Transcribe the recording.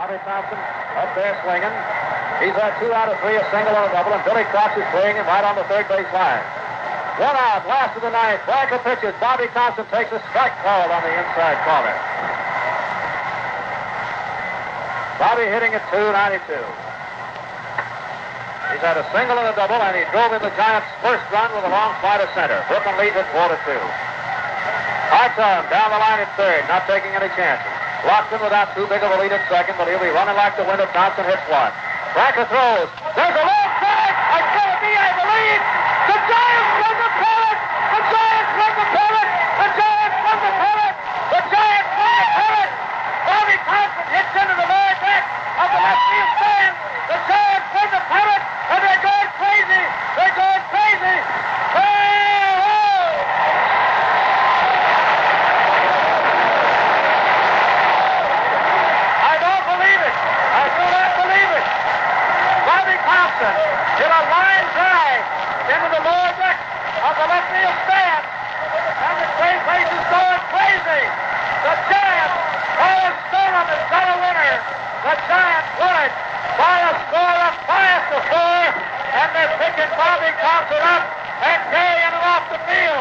Bobby Thompson up there swinging. He's had 2 out of 3, a single and a double, and Billy Cox is playing him right on the third base line. 1 out, last of the ninth. Blanca pitches. Bobby Thompson takes a strike called on the inside corner. Bobby hitting at .292. He's had a single and a double, and he drove in the Giants' first run with a long fly to center. Brooklyn leads at 4-2. Hartson down the line at third, not taking any chances. Lockton without too big of a lead at second, but he'll be running like the wind if Thompson hits one. Blanca throws. There's a long strike. It's going to be, I believe. The Giants win the pennant. The Giants win the pennant. The Giants win the pennant. The Giants win the pennant. Bobby Thompson hits into the lower deck of the left field stand. The Giants win the pennant, and they're going crazy. They're going crazy. Hit a line drive into the lower deck of the left field stand, and the great place is going crazy. The Giants, Paul Sturm has got a winner. The Giants win it by a score of 5-4, and they're picking Bobby Thompson up and carrying him off the field.